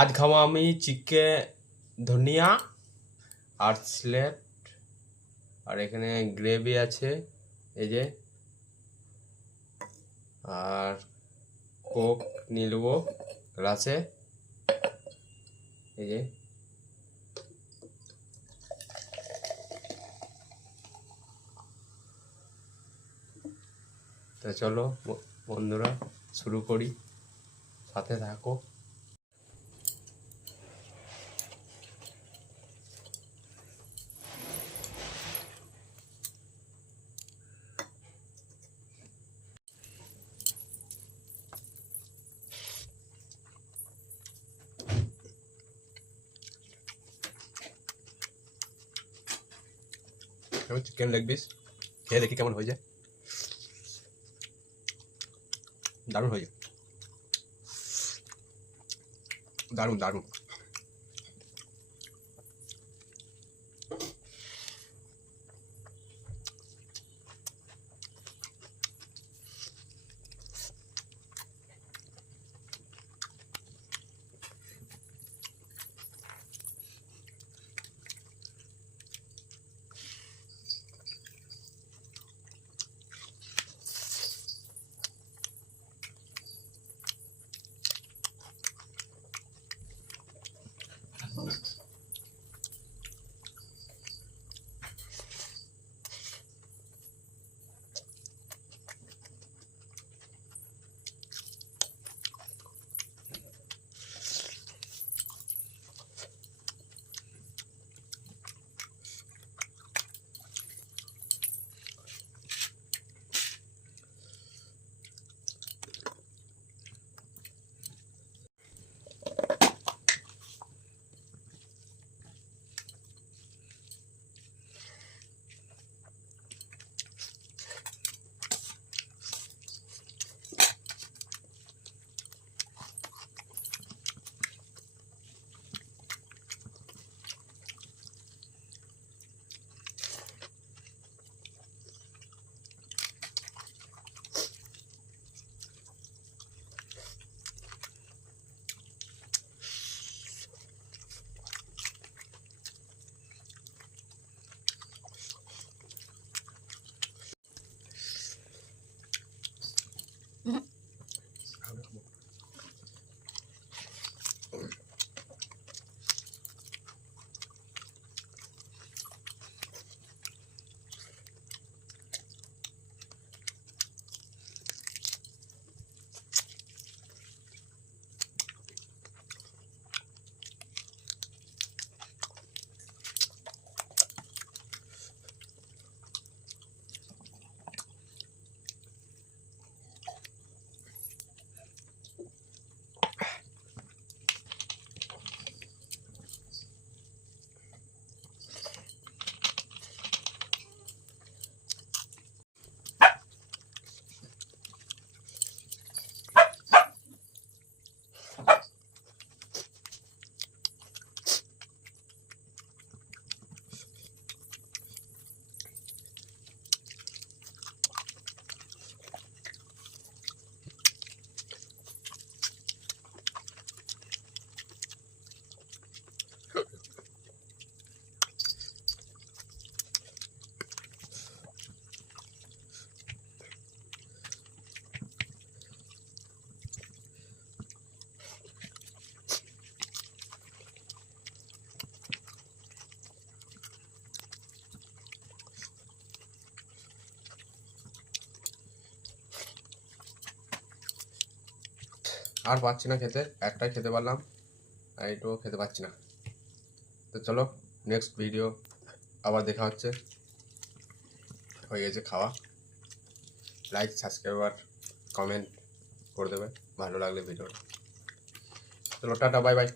আজ খাবো আমি ধনিয়া আর স্লেট, আর এখানে গ্রেভি আছে এই যে, আর কোক নিয়ে নেবো গ্লাসে এই যে। তো চলো বন্ধুরা শুরু করি, সাথে থাকো। চিকেন লেগ পিস খেয়ে দেখি কেমন হয়ে যায়। দারুণ হয়ে যায়, দারুণ দারুণ। আর পাচ্ছি না খেতে, একটাই খেতে পারলাম, আর এইটুকু খেতে পাচ্ছি না। তো চলো নেক্সট ভিডিও আবার দেখা হচ্ছে। হয়ে গেছে খাওয়া, লাইক সাবস্ক্রাইব আর কমেন্ট করে দেবে ভালো লাগলে ভিডিওটা। চলো টাটা, বাই বাই।